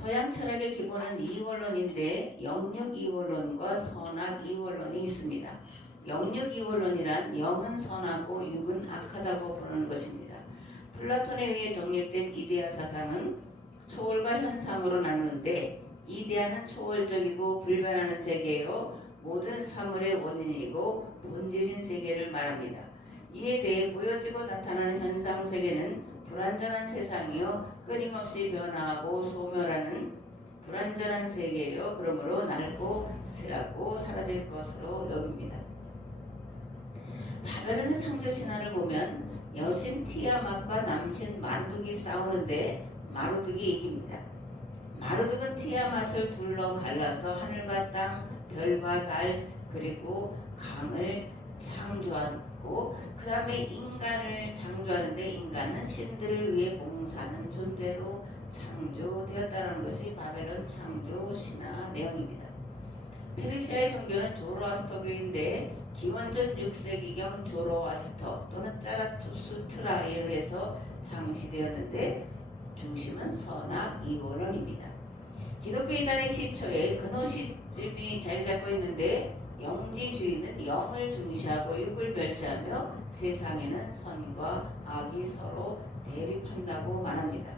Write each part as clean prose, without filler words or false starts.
서양 철학의 기본은 이원론인데 영육 이원론과 선악 이원론이 있습니다. 영육 이원론이란 영은 선하고 육은 악하다고 보는 것입니다. 플라톤에 의해 정립된 이데아 사상은 초월과 현상으로 나누는데 이데아는 초월적이고 불변하는 세계요 모든 사물의 원인이고 본질인 세계를 말합니다. 이에 대해 보여지고 나타나는 현상 세계는 불완전한 세상이요 끊임없이 변화하고 소멸하는 불완전한 세계요 그러므로 낡고 쇠하고 사라질 것으로 여깁니다. 바벨론의 창조 신화를 보면 여신 티아mat과 남친 마르둑이 싸우는데 마르둑이 이깁니다. 마르둑은 티아mat을 둘러 갈라서 하늘과 땅, 별과 달 그리고 강을 창조하고 그 다음에 인간을 창조하는데 인간은 신들을 위해 봉사하는 존재로 창조되었다는 것이 바벨론 창조 신화 내용입니다. 페르시아의 종교는 조로아스터교인데 기원전 6세기경 조로아스터 또는 짜라투스트라에 의해서 창시되었는데 중심은 선악 이원론입니다. 기독교 이단의 시초에 그노시즘이 자리 잡고 있는데 영지주의는 영을 중시하고 육을 멸시하며 세상에는 선과 악이 서로 대립한다고 말합니다.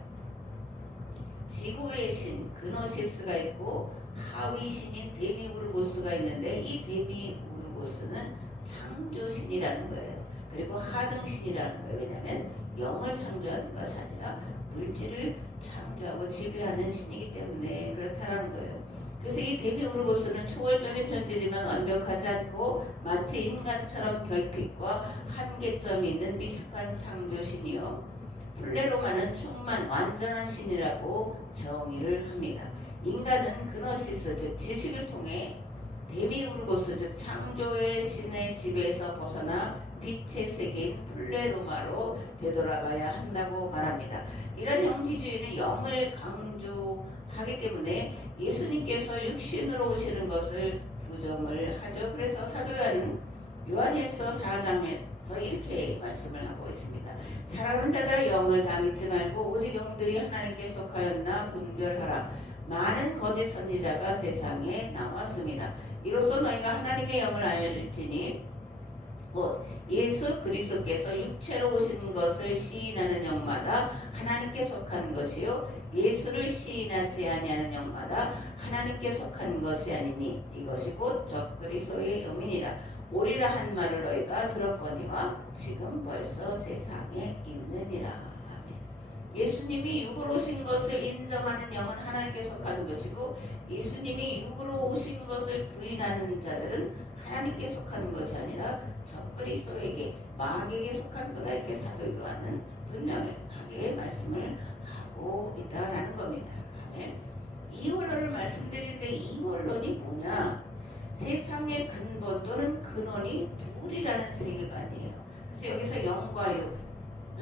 지구의 신 그노시스가 있고 하위 신인 데미우르고스가 있는데 이 데미우르고스는 창조신이라는 거예요. 그리고 하등신이라는 거예요. 왜냐하면 영을 창조하는 것이 아니라 물질을 창조하고 지배하는 신이기 때문에 그렇다는 거예요. 그래서 이 데미우르고스는 초월적인 존재지만 완벽하지 않고 마치 인간처럼 결핍과 한계점이 있는 미숙한 창조신이요 플레로마는 충만 완전한 신이라고 정의를 합니다. 인간은 그노시스 즉 지식을 통해 데미우르고스 즉 창조의 신의 지배에서 벗어나 빛의 세계인 플레로마로 되돌아가야 한다고 말합니다. 이런 영지주의는 영을 강조하기 때문에 예수님께서 육신으로 오시는 것을 부정을 하죠. 그래서 사도 요한일서 4장에서 이렇게 말씀을 하고 있습니다. 사랑하는 자들아 영을 다 믿지 말고 오직 영들이 하나님께 속하였나 분별하라. 많은 거짓 선지자가 세상에 나왔습니다. 이로써 너희가 하나님의 영을 알지니 곧 예수 그리스도께서 육체로 오신 것을 시인하는 영마다 하나님께 속한 것이요 예수를 시인하지 아니하는 영마다 하나님께 속한 것이 아니니 이것이 곧 적그리스도의 영이니라. 오리라 한 말을 너희가 들었거니와 지금 벌써 세상에 있느니라. 예수님이 육으로 오신 것을 인정하는 영은 하나님께 속한 것이고 예수님이 육으로 오신 것을 부인하는 자들은 하나님께 속한 것이 아니라 적그리스도에게 마귀에게 속한 거다. 이렇게 사도 요한은 분명하게 말씀을 하고 있다라는 겁니다. 이원론을 말씀드리는데 이원론이 뭐냐? 세상의 근본 또는 근원이 둘이라는 세계관이에요. 그래서 여기서 영과 육,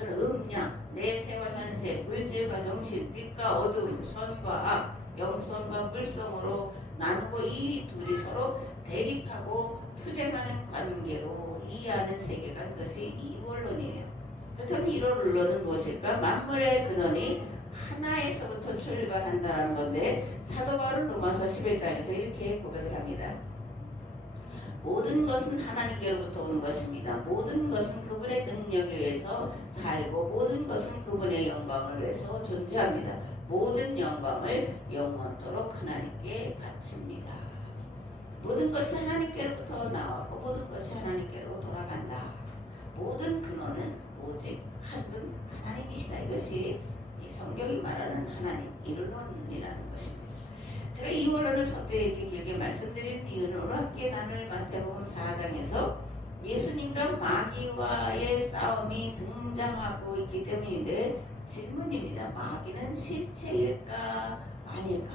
음양, 내세와 현세, 물질과 정신, 빛과 어둠, 선과 악, 영성과 뿔성으로 나누고 이 둘이 서로 대립하고 투쟁하는 관계로 이해하는 세계관, 그것이 이원론이에요. 그렇다면 이원론은 무엇일까? 만물의 근원이 하나에서부터 출발한다는 건데 사도 바울은 로마서 11장에서 이렇게 고백을 합니다. 모든 것은 하나님께로부터 온 것입니다. 모든 것은 그분의 능력에 의해서 살고 모든 것은 그분의 영광을 위해서 존재합니다. 모든 영광을 영원토록 하나님께 바칩니다. 모든 것이 하나님께로부터 나왔고 모든 것이 하나님께로 돌아간다. 모든 근원은 오직 한 분 하나님이시다. 이것이 성경이 말하는 하나님 이론이라는 것입니다. 제가 이 원론을 저때 이렇게 길게 말씀드린 이유는 오늘 함께 나눌 마태복음 4장에서 예수님과 마귀와의 싸움이 등장하고 있기 때문인데 질문입니다. 마귀는 실체일까 아닐까?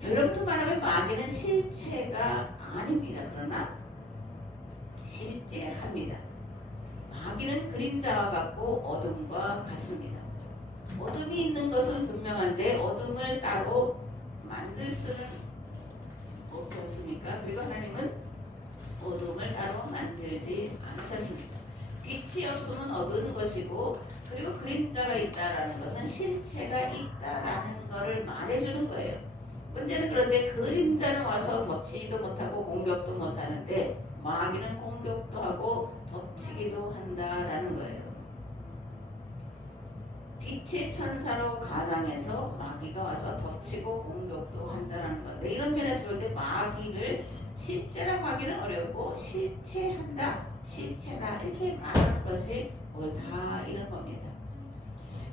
결론부터 말하면 마귀는 실체가 아닙니다. 그러나 실제합니다. 마귀는 그림자와 같고 어둠과 같습니다. 어둠이 있는 것은 분명한데 어둠을 따로 만들 수는 없지 않습니까? 그리고 하나님은 어둠을 따로 만들지 않으셨습니다. 빛이 없으면 어두운 것이고 그리고 그림자가 있다라는 것은 실체가 있다라는 것을 말해주는 거예요. 문제는 그런데 그림자는 와서 덮치지도 못하고 공격도 못하는데 마귀는 공격도 하고 덮치기도 한다라는 거예요. 빛의 천사로 가장해서 마귀가 와서 덮치고 공격도 한다라는 건데, 이런 면에서 볼 때 마귀를 실제라고 하기는 어렵고 실체한다, 실체다 이렇게 말하는 것이 옳다 이런 겁니다.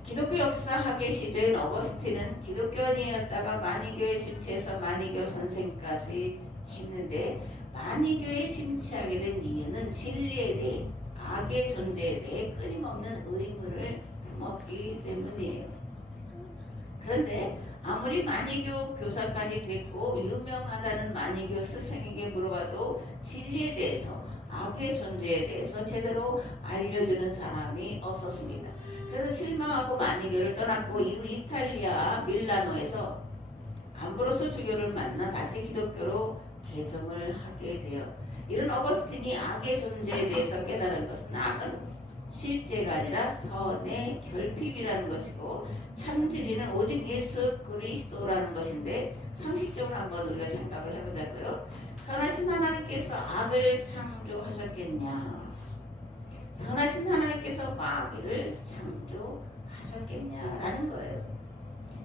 기독교 역사학의 시조인 어거스틴은 기독교인이었다가 마니교에 심취해서 마니교 선생까지 했는데, 마니교에 심취하게 된 이유는 진리에 대해, 악의 존재에 대해 끊임없는 의문을 품었기 때문이에요. 그런데 아무리 마니교 교사까지 됐고 유명하다는 마니교 스승에게 물어봐도 진리에 대해서, 악의 존재에 대해서 제대로 알려주는 사람이 없었습니다. 그래서 실망하고 마니교를 떠났고 이후 이탈리아 밀라노에서 암브로스 주교를 만나 다시 기독교로 개종을 하게 돼요. 이런 어거스틴이 악의 존재에 대해서 깨달은 것은, 악은 실제가 아니라 선의 결핍이라는 것이고 참 진리는 오직 예수 그리스도라는 것인데, 상식적으로 한번 우리가 생각을 해보자고요. 선하신 하나님께서 악을 창조하셨겠냐? 선하신 하나님께서 마귀를 창조하셨겠냐라는 거예요.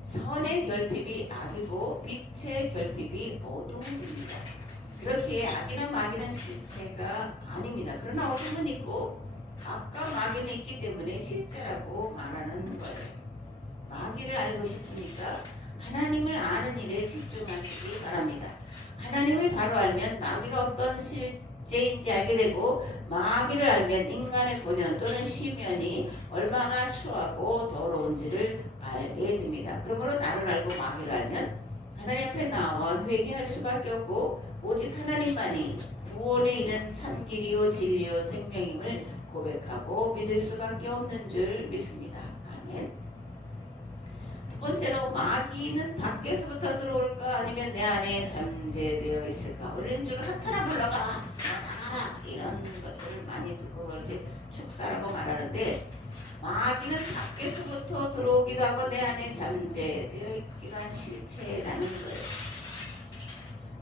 선의 결핍이 악이고 빛의 결핍이 어두움입니다. 그렇기에 악이나 마귀는 실체가 아닙니다. 그러나 어둠은 있고 악과 마귀는 있기 때문에 실제라고 말하는 거예요. 마귀를 알고 싶습니까? 하나님을 아는 일에 집중하시기 바랍니다. 하나님을 바로 알면 마귀가 어떤 실제인지 알게 되고, 마귀를 알면 인간의 본연 또는 시면이 얼마나 추하고 더러운지를 알게 됩니다. 그러므로 나를 알고 마귀를 알면 하나님 앞에 나와 회개할 수밖에 없고, 오직 하나님만이 구원에 이른 참길이요 진리요 생명임을 고백하고 믿을 수밖에 없는 줄 믿습니다. 아멘. 두 번째로, 마귀는 밖에서부터 들어올까 아니면 내 안에 잠재되어 있을까? 우리는 주로 하타라 불러가라, 나가라 이런 것들을 많이 듣고 그걸 이제 축사라고 말하는데, 마귀는 밖에서부터 들어오기도 하고 내 안에 잠재되어 있기도 한 실체라는 거예요.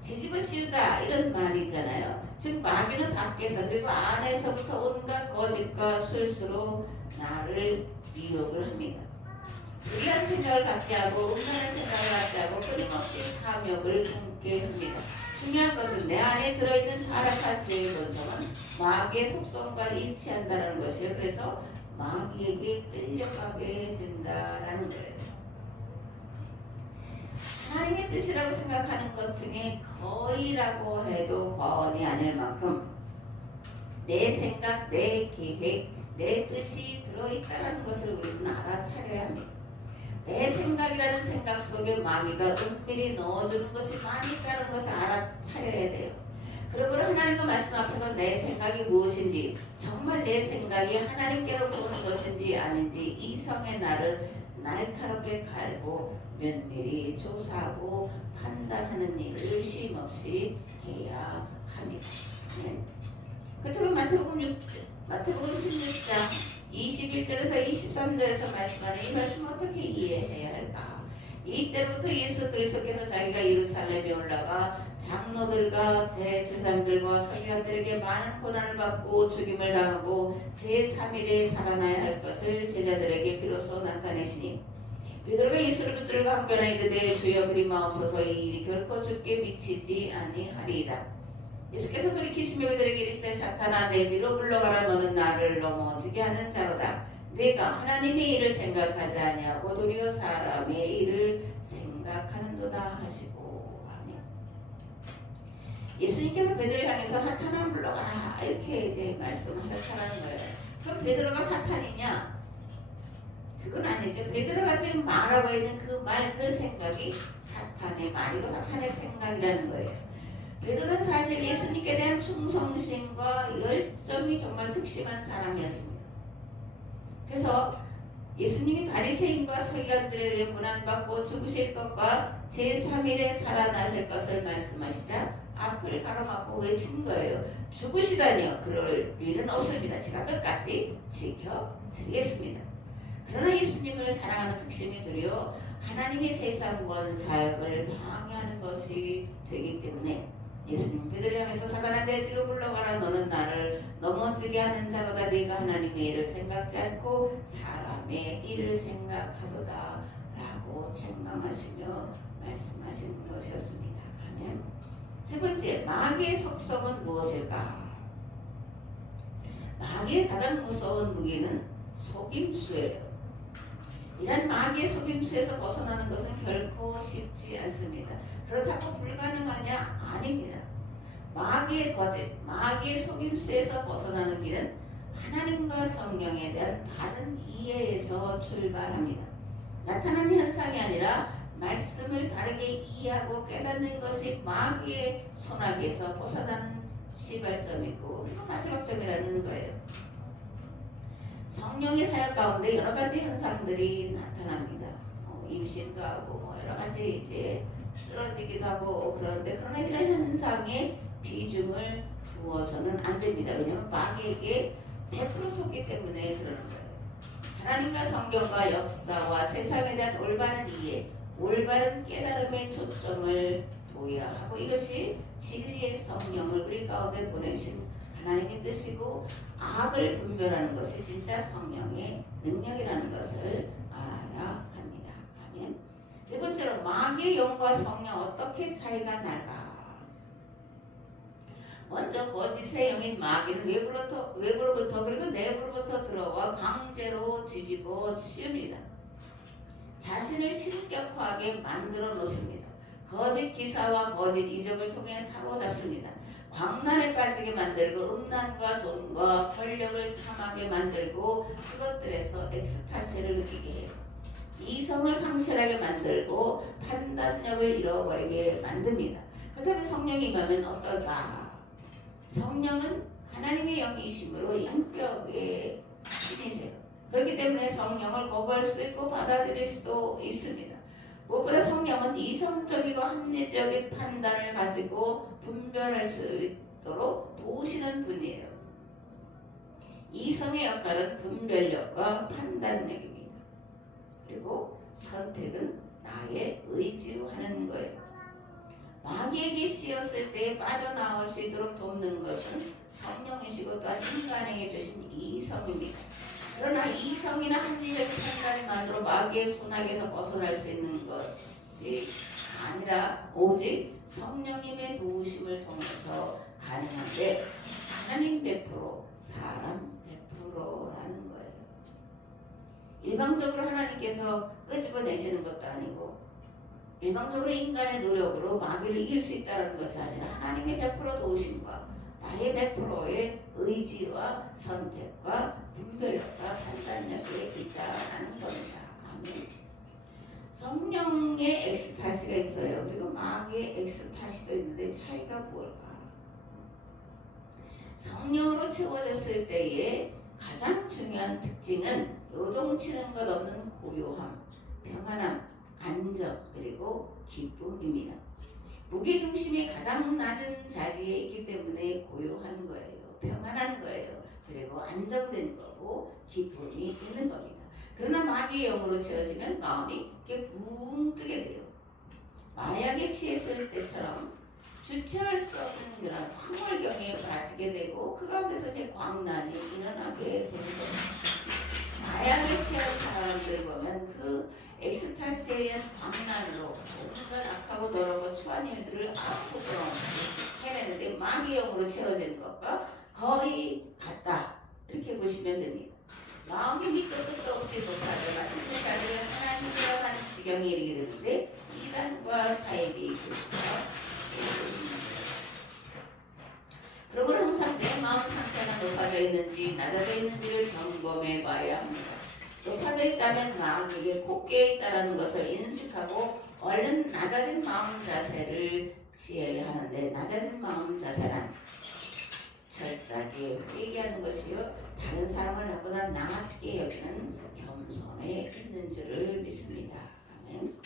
뒤집어 씌우다 이런 말이 있잖아요. 즉 마귀는 밖에서 그리고 안에서부터 온갖 거짓과 술수로 나를 미혹을 합니다. 불의한 생각을 갖게 하고 음란한 생각을 갖게 하고 끊임없이 탐욕을 품게 합니다. 중요한 것은 내 안에 들어있는 타락한 죄의 본성은 마귀의 속성과 일치한다는 것이에요. 그래서 마귀에게 끌려가게 된다라는 거예요. 하나님의 뜻이라고 생각하는 것 중에 거의라고 해도 과언이 아닐 만큼 내 생각, 내 계획, 내 뜻이 들어있다는 것을 우리는 알아차려야 합니다. 내 생각이라는 생각 속에 마귀가 은밀히 넣어주는 것이 많이 있다는 것을 알아차려야 돼요. 그러므로 하나님과 말씀 앞에서 내 생각이 무엇인지, 정말 내 생각이 하나님께로부터 오는 것인지 아닌지 이성의 나를 날카롭게 갈고 면밀히 조사하고 판단하는 일을 쉼없이 해야 합니다. 네. 끝으로 마태복음 16장 21절에서 23절에서 말씀하는 이 말씀을 어떻게 이해해야 할까? 이때부터 예수 그리스도께서 자기가 예루살렘에 올라가 장로들과 대제사장들과 서기관들에게 많은 고난을 받고 죽임을 당하고 제3일에 살아나야 할 것을 제자들에게 비로소 나타내시니, 베드로가 예수를 붙들고 항변하여 이르되 주여 그리 마옵소서, 이 일이 결코 주께 미치지 아니하리이다. 예수께서 돌이키시며 그들에게 이르시되 사탄아 내 뒤로 물러가라. 너는 나를 넘어지게 하는 자로다. 내가 하나님의 일을 생각하지 아니하고 도리어 사람의 일을 생각하는도다 하시고. 아멘. 예수님께서 베드로를 향해서 사탄아 물러가라 이렇게 이제 말씀하셨다는 거예요. 그럼 베드로가 사탄이냐? 그건 아니죠. 베드로가 지금 말하고 있는 그 말, 그 생각이 사탄의 말이고 사탄의 생각이라는 거예요. 베드로는 사실 예수님께 대한 충성심과 열정이 정말 특심한 사람이었습니다. 그래서 예수님이 바리새인과 서기관들에 의해 고난받고 죽으실 것과 제3일에 살아나실 것을 말씀하시자 앞을 가로막고 외친 거예요. 죽으시다니요. 그럴 일은 없습니다. 제가 끝까지 지켜드리겠습니다. 그러나 예수님을 사랑하는 특심이 도리어 하나님의 세상권 사역을 방해하는 것이 되기 때문에 예수님 베드로 향해서 사단아 내 뒤로 물러가라. 너는 나를 넘어지게 하는 자로다. 네가 하나님의 일을 생각지 않고 사람의 일을 생각하도다 라고 책망하시며 말씀하신 것이었습니다. 아멘. 세 번째, 마귀의 속성은 무엇일까? 마귀의 가장 무서운 무기는 속임수예요. 이런 마귀의 속임수에서 벗어나는 것은 결코 쉽지 않습니다. 그렇다고 불가능하냐? 아닙니다. 마귀의 거짓, 마귀의 속임수에서 벗어나는 길은 하나님과 성령에 대한 바른 이해에서 출발합니다. 나타나는 현상이 아니라 말씀을 바르게 이해하고 깨닫는 것이 마귀의 손아귀에서 벗어나는 시발점이고 그리고 마지막 점이라는 거예요. 성령의 사역 가운데 여러 가지 현상들이 나타납니다. 입신도 하고 여러 가지 이제 쓰러지기도 하고 그러나 이런 현상에 비중을 두어서는 안 됩니다. 왜냐하면 마귀에게 100% 속기 때문에 그러는 거예요. 하나님과 성경과 역사와 세상에 대한 올바른 이해, 올바른 깨달음의 초점을 둬야 하고 이것이 진리의 성령을 우리 가운데 보내신 하나님의 뜻이고 악을 분별하는 것이 진짜 성령의 능력이라는 것을 알아야 합니다. 아멘. 네 번째로 마귀의 영과 성령 어떻게 차이가 날까? 먼저 거짓의 영인 마귀는 외부로부터 그리고 내부로부터 들어와 강제로 뒤집어 씌웁니다. 자신을 신격화하게 만들어 놓습니다. 거짓 기사와 거짓 이적을 통해 사로잡습니다. 광란에 빠지게 만들고 음란과 돈과 권력을 탐하게 만들고 그것들에서 엑스타시를 느끼게 해요. 이성을 상실하게 만들고 판단력을 잃어버리게 만듭니다. 그렇다면 성령이 임하면 어떨까? 성령은 하나님의 영이심으로 영격의 신이세요. 그렇기 때문에 성령을 거부할 수도 있고 받아들일 수도 있습니다. 무엇보다 성령은 이성적이고 합리적인 판단을 가지고 분별할 수 있도록 도우시는 분이에요. 이성의 역할은 분별력과 판단력입니다. 그리고 선택은 나의 의지로 하는 거예요. 마귀에게 씌었을 때 빠져나올 수 있도록 돕는 것은 성령이시고 또한 인간에게 주신 이성입니다. 그러나 이성이나 합리적인 판단만으로 마귀의 손아귀에서 벗어날 수 있는 것이 아니라 오직 성령님의 도우심을 통해서 가능한데 하나님 100%, 사람 100%라는 거예요. 일방적으로 하나님께서 끄집어내시는 것도 아니고 일방적으로 인간의 노력으로 마귀를 이길 수 있다는 것이 아니라 하나님의 100% 도우심과 나의 100%의 의지와 선택과 분별력과 판단력이 있다는 겁니다. 아멘. 성령의 엑스타시가 있어요. 그리고 마귀의 엑스타시도 있는데 차이가 뭘까? 성령으로 채워졌을 때의 가장 중요한 특징은 요동치는 것 없는 고요함, 평안함, 안정, 그리고 기쁨입니다. 무게중심이 가장 낮은 자리에 있기 때문에 고요한 거예요. 평안한 거예요. 그리고 안정된 거고 기쁨이 있는 겁니다. 그러나 마귀의 영으로 채워지면 마음이 이렇게 붕 뜨게 돼요. 마약에 취했을 때처럼 주체할 수 없는 그런 황홀경에 빠지게 되고 그 가운데서 이제 광란이 일어나게 되는 겁니다. 마약에 취한 사람들 보면 그 엑스타시에 의한 광란으로 온갖 악하고 더러고 추한 일들을 아프고 끊임없이 해내는데 마귀의 영으로 채워진 것과 거의 같다 이렇게 보시면 됩니다. 마음이 밑도 끝도 없이 높아져 마침내 자기를 하나님이라고 하는 지경에 이르게 되는데 이단과 사이비 그러므로 항상 내 마음 상태가 높아져 있는지 낮아져 있는지를 점검해 봐야 합니다. 높아져 있다면 마음에게 곱게 있다는 것을 인식하고 얼른 낮아진 마음 자세를 취해야 하는데 낮아진 마음 자세란 철저하게 회개하는 것이요 다른 사람을 나보다 나게 여기는 겸손에 있는 줄을 믿습니다. 아멘.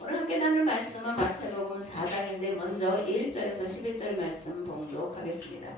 오늘 함께 나눌 말씀은 마태복음 4장인데 먼저 1절에서 11절 말씀 봉독하겠습니다.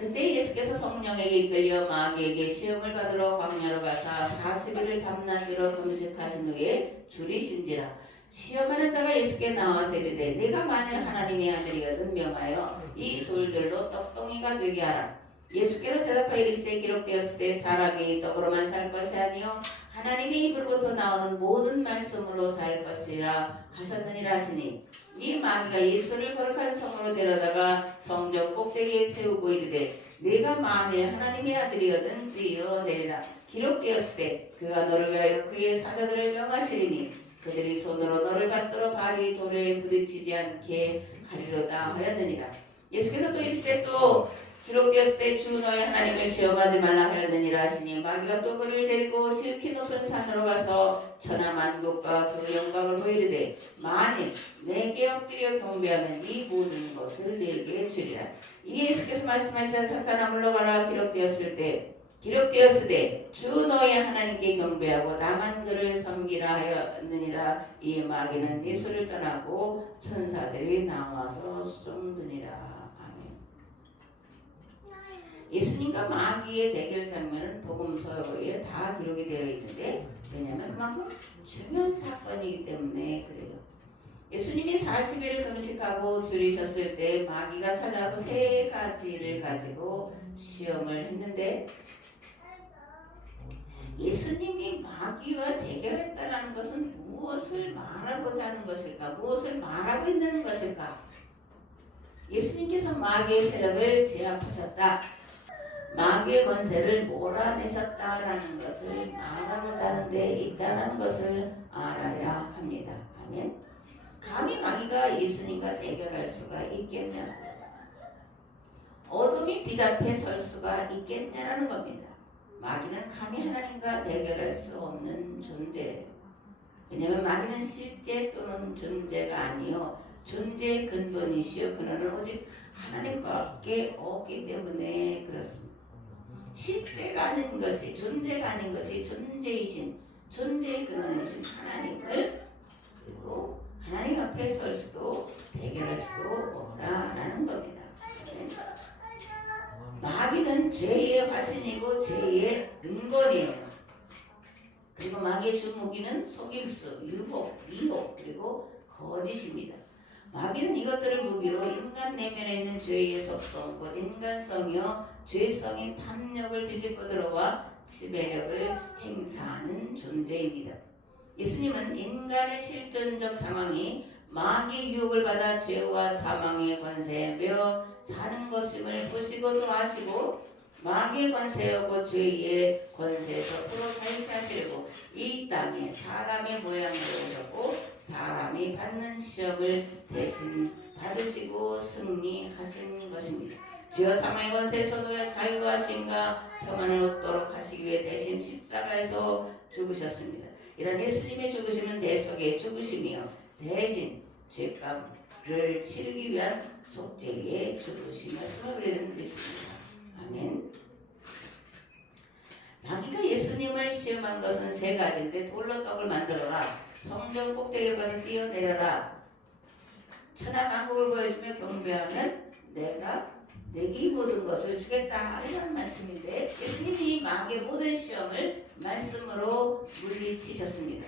그때 예수께서 성령에게 이끌려 마귀에게 시험을 받으러 광야로 가사 40일을 밤낮으로 금식하신 후에 줄이신지라. 시험하는 자가 예수께 나와서 이르되 네가 만일 하나님의 아들이거든 명하여 이 돌들로 떡덩이가 되게 하라. 예수께서 대답하여 이르시되 기록되었을 때 사람이 떡으로만 살 것이 아니요 하나님의 입으로부터 나오는 모든 말씀으로 살 것이라 하셨느니라 하시니, 이 마귀가 예수를 거룩한 성으로 데려다가 성전 꼭대기에 세우고 이르되 네가 만일 하나님의 아들이거든 뛰어내리라. 기록되었을 때 그가 너를 위하여 그의 사자들을 명하시리니 그들이 손으로 너를 받들어 발이 돌에 부딪히지 않게 하리로다 하였느니라. 예수께서 또 이르시되 또 기록되었을 때 주 너의 하나님을 시험하지 말라 하였느니라 하시니, 마귀가 또 그를 데리고 지극히 높은 산으로 가서 천하 만국과 그 영광을 보이르되 만일 내게 엎드려 경배하면 이 모든 것을 내게 주리라. 이 예수께서 말씀하시되 사탄아 물러가라. 기록되었을 때 주 너의 하나님께 경배하고 다만 그를 섬기라 하였느니라. 이 마귀는 예수를 떠나고 천사들이 나와서 쏟으니라. 예수님과 마귀의 대결 장면은 복음서에 다 기록이 되어 있는데, 왜냐하면 그만큼 중요한 사건이기 때문에 그래요. 예수님이 40일 금식하고 줄이셨을 때 마귀가 찾아와서 세 가지를 가지고 시험을 했는데, 예수님이 마귀와 대결했다는 것은 무엇을 말하고자 하는 것일까? 무엇을 말하고 있는 것일까? 예수님께서 마귀의 세력을 제압하셨다, 마귀의 권세를 몰아내셨다라는 것을 말하고자 하는 데 있다는 것을 알아야 합니다. 아멘. 감히 마귀가 예수님과 대결할 수가 있겠냐고, 어둠이 빛 앞에 설 수가 있겠냐라는 겁니다. 마귀는 감히 하나님과 대결할 수 없는 존재예요. 왜냐하면 마귀는 실제 또는 존재가 아니요 존재의 근본이시요 근원은 오직 하나님밖에 없기 때문에 그렇습니다. 실제가 아닌 것이, 존재가 아닌 것이 존재이신, 존재의 근원이신 하나님을, 그리고 하나님 앞에 설 수도 대결할 수도 없다라는 겁니다. 마귀는 죄의 화신이고 죄의 근본이에요. 그리고 마귀의 주무기는 속임수, 유혹, 미혹, 그리고 거짓입니다. 마귀는 이것들을 무기로 인간 내면에 있는 죄의 속성, 곧 인간성이요 죄성인 탐욕을 비집고 들어와 지배력을 행사하는 존재입니다. 예수님은 인간의 실존적 상황이 마귀의 유혹을 받아 죄와 사망의 권세며 사는 것임을 보시고도 아시고, 마귀의 권세여 곧 죄의 권세에서 풀어 자유케 하시려고 이 땅에 사람의 모양으로 오셨고, 사람이 받는 시험을 대신 받으시고 승리하신 것입니다. 죄와 사망의 권세에서 놓여 자유하심과 평안을 얻도록 하시기 위해 대신 십자가에서 죽으셨습니다. 이런 예수님의 죽으심은 대속의 죽으심이요 대신 죄값을 치르기 위한 속죄의 죽으심이었음을 우리는 믿습니다. 아멘. 마귀가 예수님을 시험한 것은 세 가지인데, 돌로 떡을 만들어라, 성전 꼭대기로 가서 뛰어내려라, 천하 만국을 보여주며 경배하면 내가 내게 모든 것을 주겠다, 이런 말씀인데, 예수님이 마귀의 모든 시험을 말씀으로 물리치셨습니다.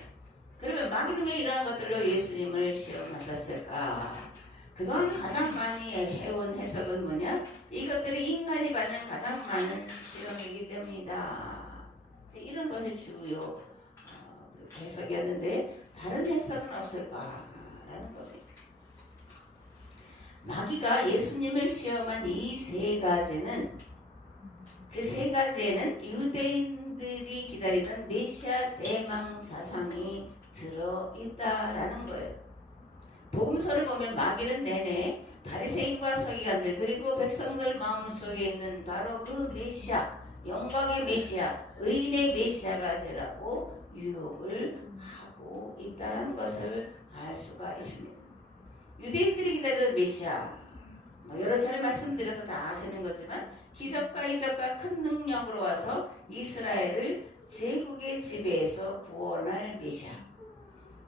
그러면 마귀는 왜 이러한 것들로 예수님을 시험하셨을까? 그동안 가장 많이 해온 해석은 뭐냐? 이것들이 인간이 받는 가장 많은 시험이기 때문이다. 이런 것이 주요 해석이었는데, 다른 해석은 없을까라는 겁니다. 마귀가 예수님을 시험한 이 세 가지는, 그 세 가지에는 유대인들이 기다리던 메시아 대망 사상이 들어있다라는 거예요. 복음서를 보면 마귀는 내내 바리새인과 서기관들 그리고 백성들 마음속에 있는 바로 그 메시아, 영광의 메시아, 의인의 메시아가 되라고 유혹을 하고 있다는 것을 알 수가 있습니다. 유대인들이 기다리던 메시아, 여러 차례 말씀드려서 다 아시는 거지만, 기적과 이적과 큰 능력으로 와서 이스라엘을 제국의 지배에서 구원할 메시아,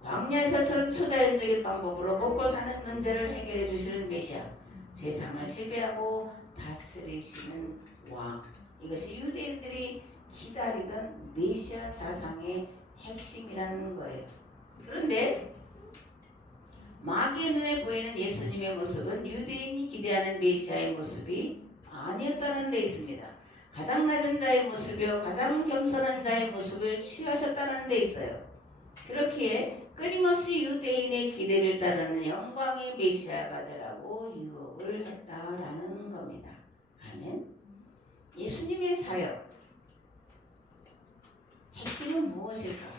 광야에서처럼 초자연적인 방법으로 먹고 사는 문제를 해결해 주시는 메시아, 세상을 지배하고 다스리시는 왕. 이것이 유대인들이 기다리던 메시아 사상의 핵심이라는 거예요. 그런데 마귀의 눈에 보이는 예수님의 모습은 유대인이 기대하는 메시아의 모습이 아니었다는 데 있습니다. 가장 낮은 자의 모습이요 가장 겸손한 자의 모습을 취하셨다는 데 있어요. 그렇기에 끊임없이 유대인의 기대를 따르는 영광의 메시아가 되라고 유혹을 했다라는 겁니다. 아멘. 예수님의 사역 핵심은 무엇일까?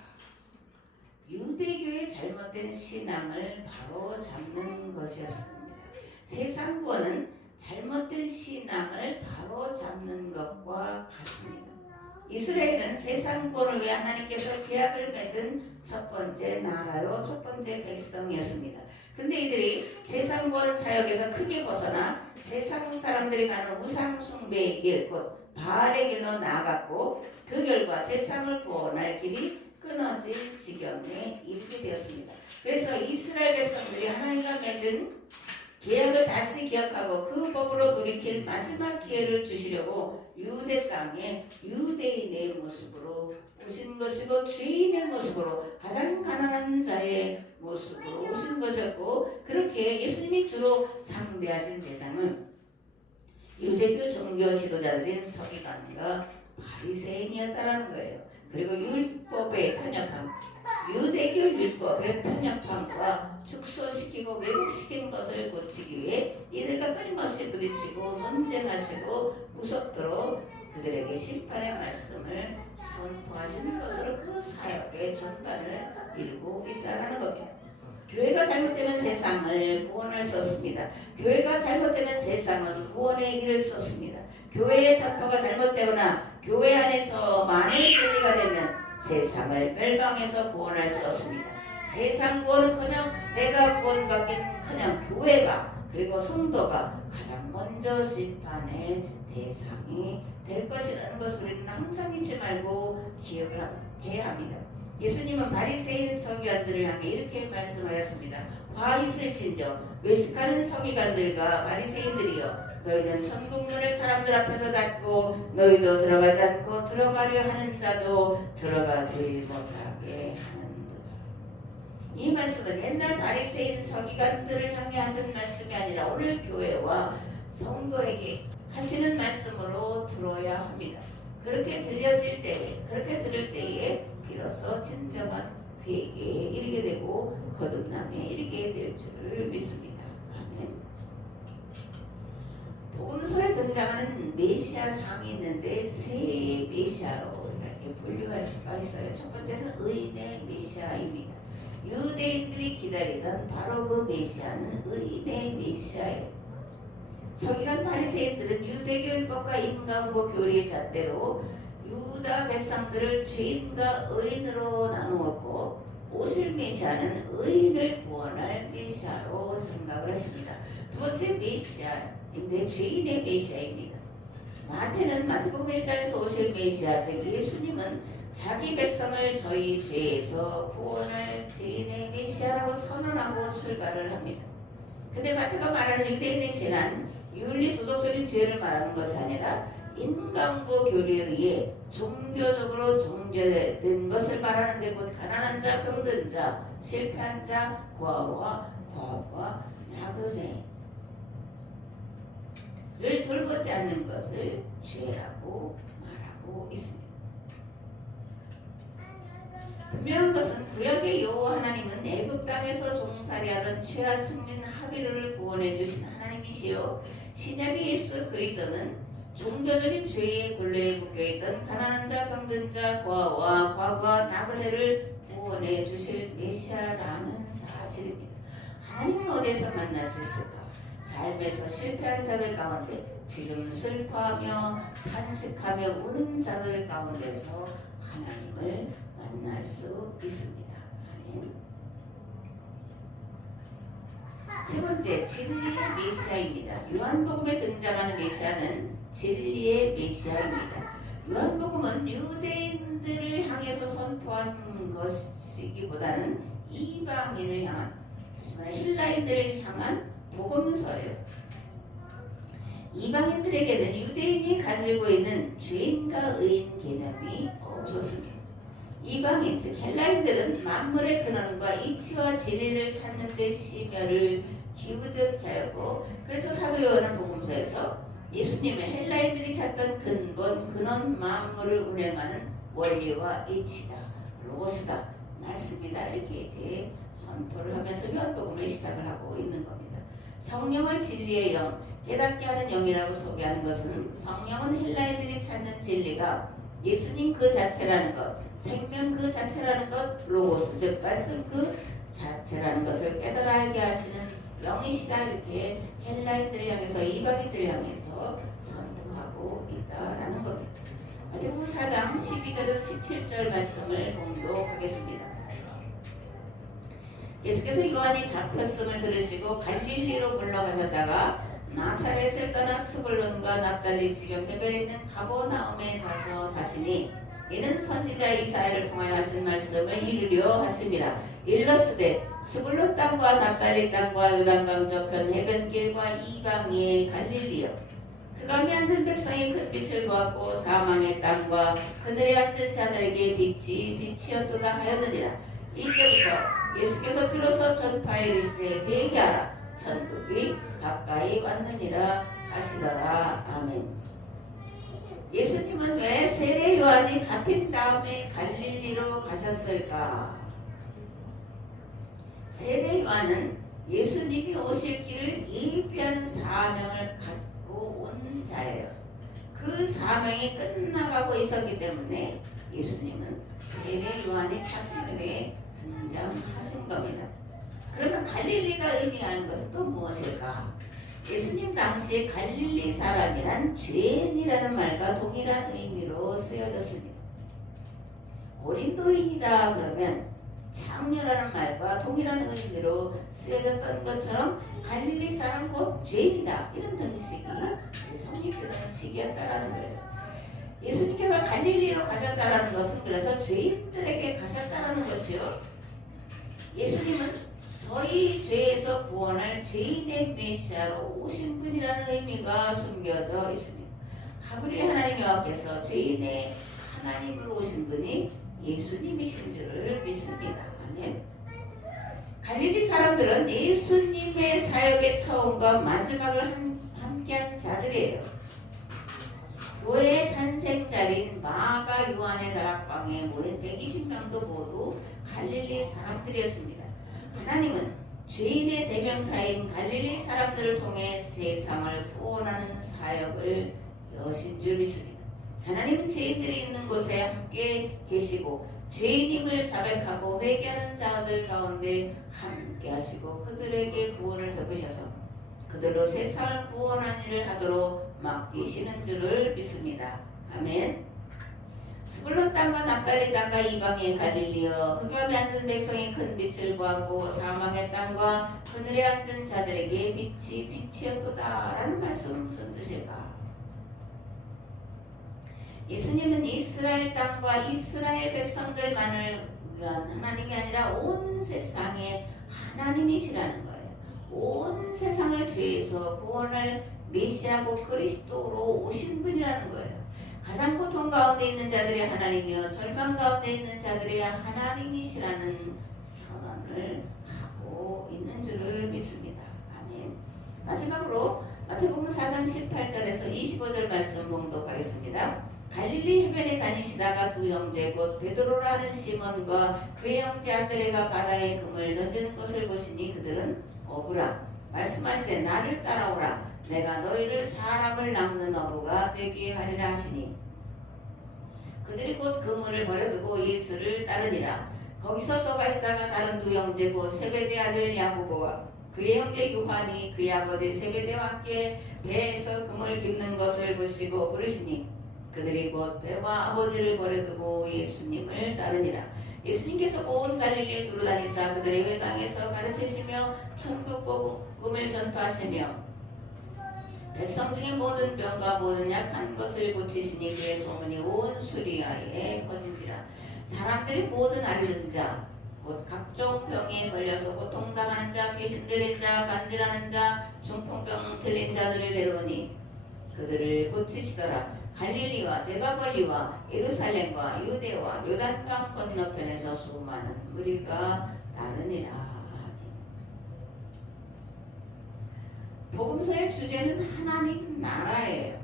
유대교의 잘못된 신앙을 바로 잡는 것이었습니다. 세상 구원은 잘못된 신앙을 바로 잡는 것과 같습니다. 이스라엘은 세상 구원을 위해 하나님께서 계약을 맺은 첫 번째 나라요 첫 번째 백성이었습니다. 그런데 이들이 세상 구원 사역에서 크게 벗어나 세상 사람들이 가는 우상 숭배의 길, 곧 바알의 길로 나아갔고 그 결과 세상을 구원할 길이 끊어질 지경에 이르게 되었습니다. 그래서 이스라엘 백성들이 하나님과 맺은 계약을 다시 기억하고 그 법으로 돌이킬 마지막 기회를 주시려고 유대 땅에 유대인의 모습으로 오신 것이고 죄인의 모습으로 가장 가난한 자의 모습으로 오신 것이었고, 그렇게 예수님이 주로 상대하신 대상은 유대교 종교 지도자들인 서기관과 바리새인이었다는 거예요. 그리고 율법의 편협함, 유대교 율법의 편협함과 축소시키고 왜곡시킨 것을 고치기 위해 이들과 끊임없이 부딪히고 논쟁하시고 무섭도록 그들에게 심판의 말씀을 선포하시는 것으로 그 사역의 전반을 이루고 있다는 겁니다. 교회가 잘못되면 세상을 구원할 수 없습니다. 교회가 잘못되면 세상은 구원의 길을 수 없습니다. 교회의 선포가 잘못되거나 교회 안에서 많은 진리가 되면 세상을 멸망해서 구원할 수 없습니다. 세상 구원은커녕 내가 구원받긴커녕 교회가 그리고 성도가 가장 먼저 심판의 대상이 될 것이라는 것을 우리는 항상 잊지 말고 기억을 해야 합니다. 예수님은 바리새인 서기관들을 향해 이렇게 말씀하였습니다. 화 있을진저 외식하는 서기관들과 바리새인들이여, 너희는 천국 문을 사람들 앞에서 닫고 너희도 들어가지 않고 들어가려 하는 자도 들어가지 못하게 하는도다. 이 말씀은 옛날 바리새인 서기관들을 향해 하신 말씀이 아니라 오늘 교회와 성도에게 하시는 말씀으로 들어야 합니다. 그렇게 들려질 때에, 그렇게 들을 때에 비로소 진정한 회개에 이르게 되고 거듭남에 이르게 될 줄을 믿습니다. 아멘. 복음서에 등장하는 메시아 상이 있는데 세 메시아로 우리가 이렇게 분류할 수가 있어요. 첫 번째는 의인의 메시아입니다. 유대인들이 기다리던 바로 그 메시아는 의인의 메시아예요. 서기관 바리새인들은 유대교 율법과 인간고 교리의 잣대로 유다 백성들을 죄인과 의인으로 나누었고, 오실 메시아는 의인을 구원할 메시아로 생각을 했습니다. 두 번째 메시아인데 죄인의 메시아입니다. 마태는 마태복음 1장에서 오실 메시아, 즉 예수님은 자기 백성을 저희 죄에서 구원할 죄인의 메시아라고 선언하고 출발을 합니다. 근데 마태가 말하는 유대인의 죄는 윤리 도덕적인 죄를 말하는 것이 아니라 인간고 교리에 의해 종교적으로 정죄된 것을 말하는데, 곧 가난한 자, 병든 자, 실패한 자, 과부와 나그네를 돌보지 않는 것을 죄라고 말하고 있습니다. 분명한 것은 구약의 여호와 하나님은 애굽 땅에서 종살이하던 최하층민 하비르를 구원해 주신 하나님이시요, 신약의 예수 그리스도는 종교적인 죄의 굴레에 묶여있던 가난한 자, 병든 자, 과와 과부와 나그네를 구원해 주실 메시아라는 사실입니다. 하나님은 어디에서 만날 수 있을까? 삶에서 실패한 자들 가운데, 지금 슬퍼하며 탄식하며 우는 자들 가운데서 하나님을 만날 수 있습니다. 아멘. 세 번째, 진리의 메시아입니다. 요한복음에 등장하는 메시아는 진리의 메시아입니다. 요한복음은 유대인들을 향해서 선포한 것이기보다는 이방인을 향한, 하지만 헬라인들을 향한 복음서예요. 이방인들에게는 유대인이 가지고 있는 죄인과 의인 개념이 없었습니다. 이방인 즉 헬라인들은 만물의 근원과 이치와 진리를 찾는 데 심혈을 기울이던 자였고, 그래서 사도 요한은 복음서에서 예수님의 헬라인들이 찾던 근원 만물을 운행하는 원리와 이치다, 로고스다, 말씀이다, 이렇게 이제 선포를 하면서 요한복음을 시작을 하고 있는 겁니다. 성령을 진리의 영, 깨닫게 하는 영이라고 소개하는 것은 성령은 헬라인들이 찾는 진리가 예수님 그 자체라는 것, 생명 그 자체라는 것, 로고스 즉 말씀 그 자체라는 것을 깨달아 알게 하시는 영이시다, 이렇게 헬라인들을 향해서 이방인들을 향해서 선포하고 있다라는 겁니다. 마태복음 4장 12절은 17절 말씀을 봉독하겠습니다. 예수께서 요한이 잡혔음을 들으시고 갈릴리로 물러가셨다가 나사렛을 떠나 스불론과 납달리 지경 해변에 있는 가버나움에 가서 사시니, 이는 선지자 이사야를 통하여 하신 말씀을 이루려 하심이라. 일러스되 스불론 땅과 납달리 땅과 요단강 저편 해변길과 이방의 갈릴리여, 그 강에 앉은 백성이 큰 빛을 보았고 사망의 땅과 그늘에 앉은 자들에게 빛이 빛이었도다 하였느니라. 이때부터 예수께서 비로소 전파에 이르시되 회개하라, 천국이 가까이 왔느니라 하시더라. 아멘. 예수님은 왜 세례 요한이 잡힌 다음에 갈릴리로 가셨을까? 세례 요한은 예수님이 오실 길을 예비하는 사명을 갖고 온 자예요. 그 사명이 끝나가고 있었기 때문에 예수님은 세례 요한이 잡힌 후에 등장하신 겁니다. 그러면 갈릴리가 의미하는 것은 또 무엇일까? 예수님 당시에 갈릴리 사람이란 죄인이라는 말과 동일한 의미로 쓰여졌습니다. 고린도인이다 그러면 창녀라는 말과 동일한 의미로 쓰여졌던 것처럼 갈릴리 사람 곧 죄인이다, 이런 등식이 성립되는 시기였다라는 거예요. 예수님께서 갈릴리로 가셨다라는 것은 그래서 죄인들에게 가셨다라는 것이요, 예수님은 저희 죄에서 구원할 죄인의 메시아로 오신 분이라는 의미가 숨겨져 있습니다. 하브리 하나님 여호와께서 죄인의 하나님으로 오신 분이 예수님이신 줄을 믿습니다. 아멘. 갈릴리 사람들은 예수님의 사역의 처음과 마지막을 함께한 자들이에요. 교회의 탄생자리인 마가 요한의 다락방에 모인 120명도 모두 갈릴리 사람들이었습니다. 하나님은 죄인의 대명사인 갈릴리 사람들을 통해 세상을 구원하는 사역을 여신 줄 믿습니다. 하나님은 죄인들이 있는 곳에 함께 계시고 죄인임을 자백하고 회개하는 자들 가운데 함께 하시고 그들에게 구원을 베푸셔서 그들로 세상을 구원하는 일을 하도록 맡기시는 줄을 믿습니다. 아멘. 스불론 땅과 납달리 땅과 이방의 갈릴리여, 흑암에 앉은 백성이 큰 빛을 보았고 사망의 땅과 그늘에 앉은 자들에게 빛이 빛이었도다 라는 말씀은 무슨 뜻일까? 예수님은 이스라엘 땅과 이스라엘 백성들만을 위한 하나님이 아니라 온 세상의 하나님이시라는 거예요. 온 세상을 죄에서 구원할 메시아고 그리스도로 오신 분이라는 거예요. 가장 고통 가운데 있는 자들의 하나님이여 절망 가운데 있는 자들의 하나님이시라는 선언을 하고 있는 줄을 믿습니다. 아멘. 마지막으로 마태복음 4장 18절에서 25절 말씀 봉독하겠습니다. 갈릴리 해변에 다니시다가 두 형제 곧 베드로라 하는 시몬과 그의 형제 안드레가 바다에 금을 던지는 것을 보시니 그들은 어부라 말씀하시되 나를 따라오라 내가 너희를 사람을 낚는 어부가 되게 하리라 하시니 그들이 곧 그물을 버려두고 예수를 따르니라. 거기서 더 가시다가 다른 두 형제 곧 세베대 아들 야고보와 그의 형제 요한이 그의 아버지 세베대와 함께 배에서 금을 깁는 것을 보시고 부르시니 그들이 곧 배와 아버지를 버려두고 예수님을 따르니라. 예수님께서 온 갈릴리에 두루 다니사 그들의 회당에서 가르치시며 천국 복음을 전파하시며 백성 중에 모든 병과 모든 약한 것을 고치시니 그의 소문이 온 수리아에 퍼진지라. 사람들이 모든 앓는 자 곧 각종 병에 걸려서 고통당하는 자, 귀신 들린 자, 간질하는 자, 중풍병 들린 자들을 데려오니 그들을 고치시더라. 갈릴리와 데가벌리와 예루살렘과 유대와 요단강 건너편에서 수많은 무리가 나르니라. 복음서의 주제는 하나님 나라예요.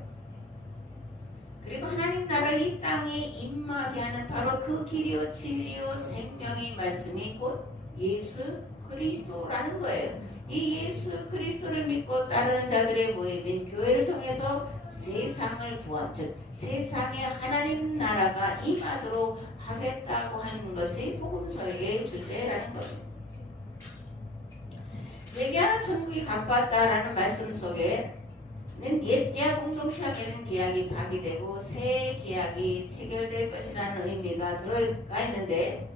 그리고 하나님 나라를 이 땅에 임하게 하는 바로 그 길이요 진리요 생명의 말씀이 곧 예수 그리스도라는 거예요. 이 예수 그리스도를 믿고 따르는 자들의 모임인 교회를 통해서 세상을 구함, 즉 세상에 하나님 나라가 임하도록 하겠다고 하는 것이 복음서의 주제라는 겁니다. 회개하는 천국이 가까웠다라는 말씀 속에는 옛 계약 공동체와 맺은 계약이 파기되고 새 계약이 체결될 것이라는 의미가 들어가 있는데,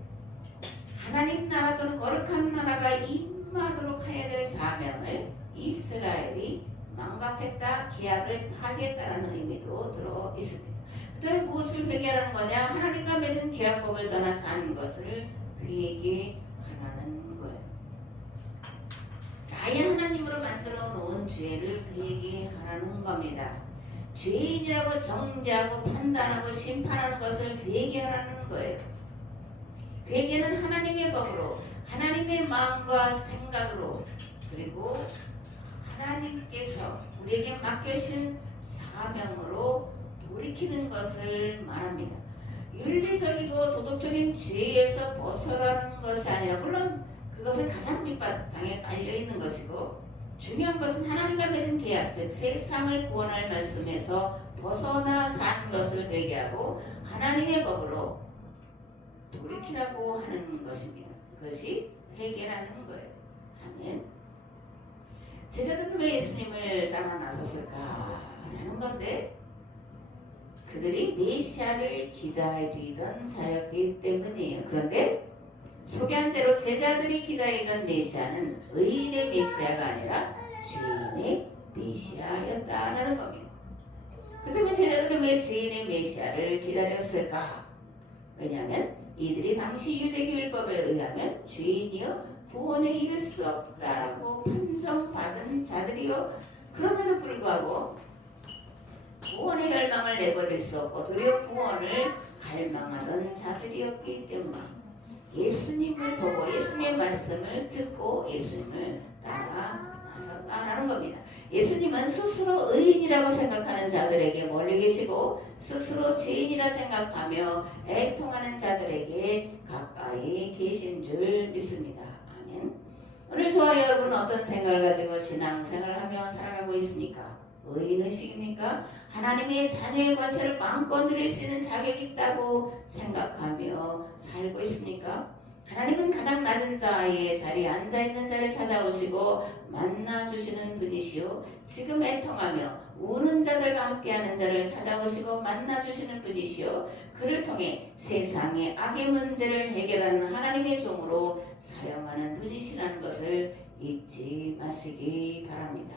하나님 나라 또는 거룩한 나라가 임하도록 해야 될 사명을 이스라엘이 망각했다, 계약을 파기했다라는 의미도 들어 있습니다. 그 다음에 무엇을 회개하는 거냐? 하나님과 맺은 계약법을 떠나 산 것을 회개하라는 거예요. 나의 하나님으로 만들어 놓은 죄를 회개하라는 겁니다. 죄인이라고 정죄하고 판단하고 심판하는 것을 회개하라는 거예요. 회개는 하나님의 법으로, 하나님의 마음과 생각으로, 그리고 하나님께서 우리에게 맡겨주신 사명으로 돌이키는 것을 말합니다. 윤리적이고 도덕적인 죄에서 벗어나는 것이 아니라, 물론 그것은 가장 밑바탕에 깔려있는 것이고, 중요한 것은 하나님과 맺은 계약, 즉 세상을 구원할 말씀에서 벗어나 산 것을 회개하고 하나님의 법으로 돌이키라고 하는 것입니다. 그것이 회개라는 거예요. 아멘. 제자들은 왜 예수님을 따라 나섰을까 라는 건데, 그들이 메시아를 기다리던 자였기 때문이에요. 그런데 소개한 대로 제자들이 기다리던 메시아는 의인의 메시아가 아니라 죄인의 메시아였다라는 겁니다. 그렇다면 제자들은 왜 죄인의 메시아를 기다렸을까? 왜냐하면 이들이 당시 유대교율법에 의하면 죄인이여 구원에 이를 수 없다라고 판정받은 자들이요, 그럼에도 불구하고 구원의 열망을 내버릴 수 없고 도리어 구원을 갈망하던 자들이었기 때문에 예수님을 보고 예수님의 말씀을 듣고 예수님을 따라 나섰다라는 겁니다. 예수님은 스스로 의인이라고 생각하는 자들에게 멀리 계시고 스스로 죄인이라 생각하며 애통하는 자들에게 가까이 계신 줄 믿습니다. 아멘. 오늘 저와 여러분 어떤 생각을 가지고 신앙생활을 하며 살아가고 있습니까? 의인의식입니까? 하나님의 자녀의 권세를 마음껏 누릴 수 있는 자격이 있다고 생각하며 살고 있습니까? 하나님은 가장 낮은 자의 자리에 앉아있는 자를 찾아오시고 만나주시는 분이시오. 지금 애통하며 우는 자들과 함께하는 자를 찾아오시고 만나주시는 분이시오. 그를 통해 세상의 악의 문제를 해결하는 하나님의 종으로 사용하는 분이시라는 것을 잊지 마시기 바랍니다.